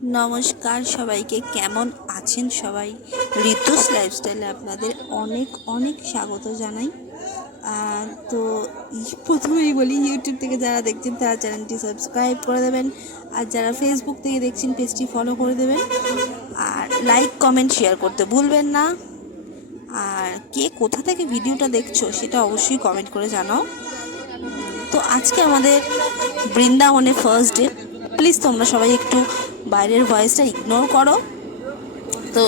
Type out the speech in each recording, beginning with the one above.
নমস্কার সবাইকে, কেমন আছেন সবাই? ঋতুস লাইফস্টাইলে আপনাদের অনেক অনেক স্বাগত জানাই। তো প্রথমেই বলি, ইউটিউব থেকে যারা দেখছেন তারা চ্যানেলটি সাবস্ক্রাইব করে দেবেন, আর যারা ফেসবুক থেকে দেখছেন পেজটি ফলো করে দেবেন, আর লাইক কমেন্ট শেয়ার করতে ভুলবেন না। আর কে কোথা থেকে ভিডিওটা দেখছো সেটা অবশ্যই কমেন্ট করে জানাও। তো আজকে আমাদের বৃন্দাবনে ফার্স্ট ডে। প্লিজ তোমরা সবাই একটু বাইরের ভয়েসটা ইগনোর করো। তো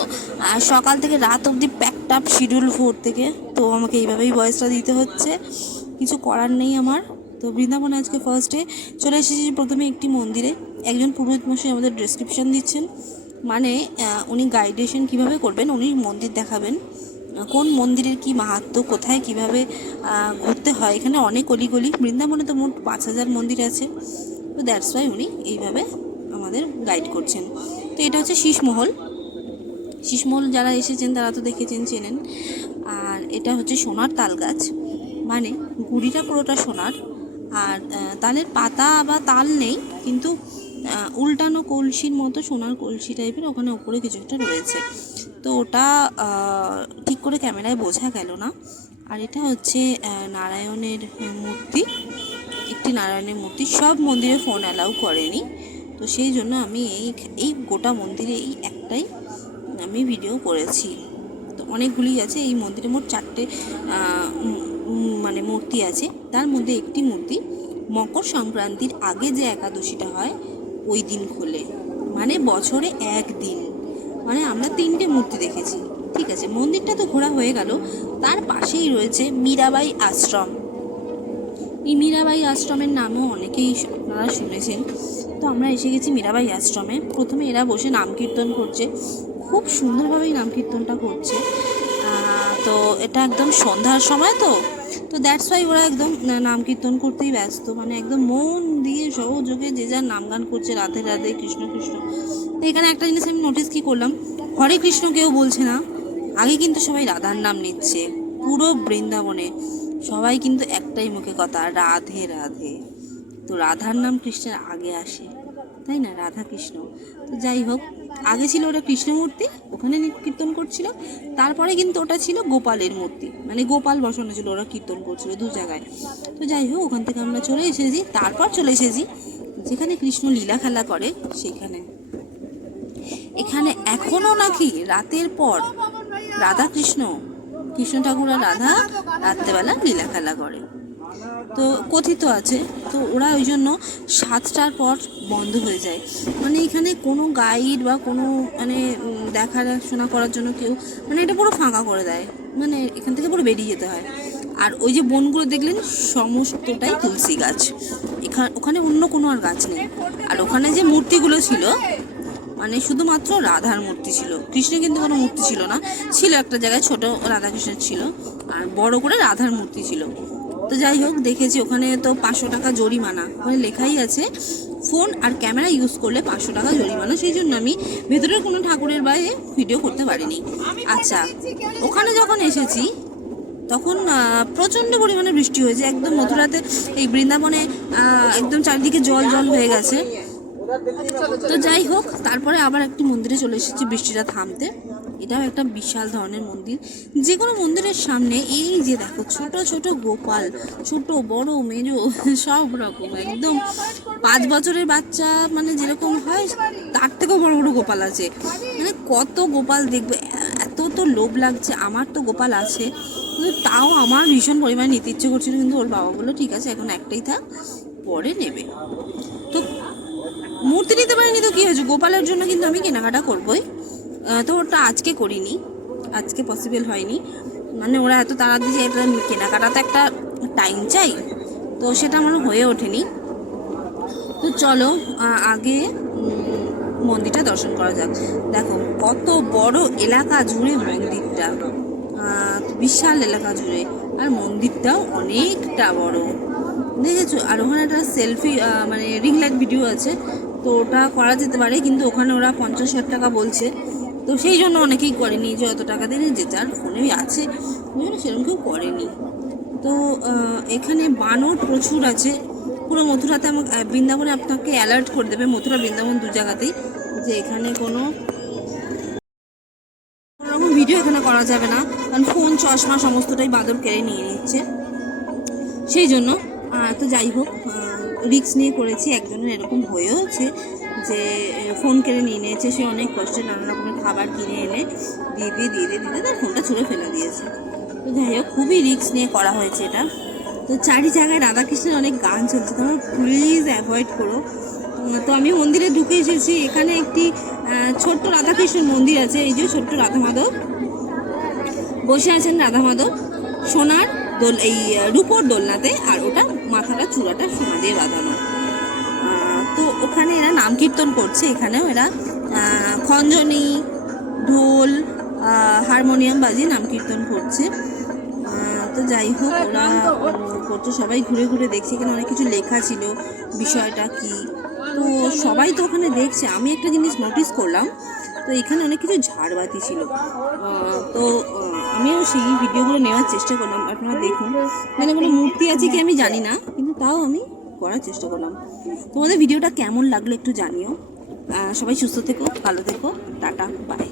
সকাল থেকে রাত অবধি প্যাকড আপ শিডিউল ভোর থেকে, তো আমাকে এইভাবেই ভয়েসটা দিতে হচ্ছে, কিছু করার নেই আমার। তো বৃন্দাবনে আজকে ফার্স্ট ডে। চলে এসেছি প্রথমে একটি মন্দিরে। একজন পুরোহিত মশাই আমাদের ডেসক্রিপশন দিচ্ছেন, মানে উনি গাইডেশন কিভাবে করবেন, উনি মন্দির দেখাবেন, কোন মন্দিরের কি মাহাত্ম্য, কোথায় কিভাবে ঘুরতে হয়। এখানে অনেক অলিগলি, বৃন্দাবনে তো মোট 5,000 মন্দির আছে, তো দ্যাটস ওয়াই উনি এইভাবে আমাদের গাইড করছেন। তো এটা হচ্ছে শীষমহল। শীষমহল যারা এসেছেন তারা তো দেখেছেন, চেনেন। আর এটা হচ্ছে সোনার তাল গাছ, মানে গুড়িটা পুরোটা সোনার, আর তালের পাতা বা তাল নেই, কিন্তু উল্টানো কলসির মতো সোনার কলসি টাইপের ওখানে ওপরে কিছু একটা রয়েছে। তো ওটা ঠিক করে ক্যামেরায় বোঝা গেল না। আর এটা হচ্ছে নারায়ণের মূর্তি, একটি নারায়ণের মূর্তি। সব মন্দিরে ফোন অ্যালাউ করেনি, তো সেই জন্য আমি এই গোটা মন্দিরে এই একটাই আমি ভিডিও করেছি। তো অনেকগুলি আছে এই মন্দিরে, মোট 4টে মানে মূর্তি আছে। তার মধ্যে একটি মূর্তি মকর সংক্রান্তির আগে যে একাদশীটা হয় ওই দিন খোলে, মানে বছরে একদিন। মানে আমরা 3টে মূর্তি দেখেছি। ঠিক আছে, মন্দিরটা তো ঘোরা হয়ে গেল। তার পাশেই রয়েছে মীরাবাই আশ্রম। এই মীরাবাই আশ্রমের নামও অনেকেই আপনারা শুনেছেন। তো আমরা এসে গেছি মীরাবাই আশ্রমে। প্রথমে এরা বসে নাম কীর্তন করছে, খুব সুন্দরভাবেই নাম কীর্তনটা করছে। তো এটা একদম সন্ধ্যার সময়, তো দ্যাটস ওয়াই ওরা একদম নাম কীর্তন করতেই ব্যস্ত, মানে একদম মন দিয়ে সহযোগে যে যার নাম গান করছে, রাধে রাধে, কৃষ্ণ কৃষ্ণ। তো এখানে একটা জিনিস আমি নোটিস কি করলাম, হরে কৃষ্ণ কেউ বলছে না, আগে কিন্তু সবাই রাধার নাম নিচ্ছে। পুরো বৃন্দাবনে সবাই কিন্তু একটাই মুখে কথা, রাধে রাধে। তো রাধার নাম কৃষ্ণের আগে আসে, তাই না? রাধা কৃষ্ণ। তো যাই হোক, আগে ছিল ওটা কৃষ্ণমূর্তি, ওখানে কীর্তন করছিল। তারপরে কিন্তু ওটা ছিল গোপালের মূর্তি, মানে গোপাল বসানো ছিল, ওরা কীর্তন করছিল 2 জায়গায়। তো যাই হোক, ওখান থেকে আমরা চলে এসেছি। তারপর চলে এসেছি যেখানে কৃষ্ণ লীলা খেলা করে সেখানে। এখানে এখনও নাকি রাতের পর রাধা কৃষ্ণ, কৃষ্ণ ঠাকুর আর রাধা রাত্রেবেলা লীলা খেলা করে, তো কথিত আছে। তো ওরা ওই জন্য 7টার পর বন্ধ হয়ে যায়। মানে এখানে কোনো গাইড বা কোনো মানে দেখাশোনা করার জন্য কেউ, মানে এটা পুরো ফাঁকা করে দেয়, মানে এখান থেকে পুরো বেরিয়ে যেতে হয়। আর ওই যে বনগুলো দেখলেন, সমস্তটাই তুলসী গাছ। ওখানে অন্য কোনো আর গাছ নেই। আর ওখানে যে মূর্তিগুলো ছিল, মানে শুধুমাত্র রাধার মূর্তি ছিল, কৃষ্ণ কিন্তু কোনো মূর্তি ছিল না। ছিল একটা জায়গায় ছোট রাধাকৃষ্ণের ছিল, আর বড় করে রাধার মূর্তি ছিল। তো যাই হোক, দেখেছি ওখানে তো 500 টাকা জরিমানা, ওখানে লেখাই আছে ফোন আর ক্যামেরা ইউজ করলে 500 টাকা জরিমানা। সেই জন্য আমি ভেতরের কোনো ঠাকুরের বাইরে ভিডিও করতে পারিনি। আচ্ছা, ওখানে যখন এসেছি তখন প্রচণ্ড পরিমাণে বৃষ্টি হয়েছে, একদম মথুরাতে এই বৃন্দাবনে একদম চারিদিকে জল জল হয়ে গেছে। তো যাই হোক, তারপরে আবার একটি মন্দিরে চলে এসেছি বৃষ্টিটা থামতে। এটাও একটা বিশাল ধরনের মন্দির। যে কোনো মন্দিরের সামনে এই যে দেখো ছোট ছোট গোপাল, ছোট বড় মেজো সব রকম, একদম 5 বছরের বাচ্চা মানে যেরকম হয় তার থেকেও বড় বড় গোপাল আছে। মানে কত গোপাল দেখবে, এত তো লোভ লাগছে। আমার তো গোপাল আছে, কিন্তু তাও আমার ভীষণ পরিমাণে নিতে ইচ্ছে করছিল, কিন্তু ওর বাবা বললো ঠিক আছে এখন একটাই থাক, পরে নেবে। তো মূর্তি নিতে পারিনি তো কী হয়েছে, গোপালের জন্য কিন্তু আমি কেনাকাটা করবোই। তো ওটা আজকে করিনি, আজকে পসিবল হয়নি। মানে ওরা এত তাড়াতাড়ি যে এটা কেনাকাটা তো একটা টাইম চাই, তো সেটা আমার হয়ে ওঠেনি। তো চলো আগে মন্দিরটা দর্শন করা যাক। দেখো কত বড় এলাকা জুড়ে মন্দিরটা, বিশাল এলাকা জুড়ে, আর মন্দিরটাও অনেকটা বড়, দেখেছো? আর ওখানে একটা সেলফি মানে রিং লাইট ভিডিও আছে, তো ওটা করা যেতে পারে, কিন্তু ওখানে ওরা 50-60 টাকা বলছে। তো সেই জন্য অনেকেই করেনি, যে অত টাকা দিয়ে যে যার ফোনেই আছে ওই জন্য সেরকম কেউ করেনি। তো এখানে বানর প্রচুর আছে, পুরো মথুরাতে বৃন্দাবনে আপনাকে অ্যালার্ট করে দেবে, মথুরা বৃন্দাবন দু জায়গাতেই, যে এখানে কোনো রকম ভিডিও এখানে করা যাবে না, কারণ ফোন চশমা সমস্তটাই বাঁদর কেড়ে নিয়ে নিচ্ছে। সেই জন্য তো যাই হোক, রিস্ক নিয়ে করেছি। একজনের এরকম হয়েওছে যে ফোন কেড়ে নিয়ে নিয়েছে, সে অনেক কষ্টে নানা রকমের খাবার কিনে এনে দিয়ে তার ফোনটা ছুঁড়ে ফেলে দিয়েছে। তো যাই হোক, খুবই রিস্ক নিয়ে করা হয়েছে এটা। তো চারি জায়গায় রাধাকৃষ্ণের অনেক গান চলছে, তোমরা প্লিজ অ্যাভয়েড করো। তো আমি মন্দিরে ঢুকে এসেছি, এখানে একটি ছোট্ট রাধাকৃষ্ণের মন্দির আছে। এই যে ছোট্ট রাধা মাধব বসে আছেন, রাধা মাধব সোনার দোল, এই রূপোর দোলনাতে, আর ওটা মাথাটা চূড়াটা সোনা দিয়ে বাঁধানো। তো ওখানে এরা নাম কীর্তন করছে, এখানেও এরা খঞ্জনি, ঢোল, হারমোনিয়াম বাজিয়ে নাম কীর্তন করছে। তো যাই হোক, ওরা করছে, সবাই ঘুরে ঘুরে দেখছে। এখানে অনেক কিছু লেখা ছিল বিষয়টা কি, তো সবাই তো ওখানে দেখছে। আমি একটা জিনিস নোটিস করলাম, তো এখানে অনেক কিছু ঝাড়বাতি ছিল। তো আমিও সেই ভিডিওগুলো নেওয়ার চেষ্টা করলাম, আপনারা দেখুন। মানে কোনো মূর্তি আছে কি আমি জানি না, কিন্তু তাও আমি করার চেষ্টা করলাম। তোমাদের ভিডিওটা কেমন লাগলো একটু জানিও। সবাই সুস্থ থেকো, ভালো থেকো, টাটা, বাই।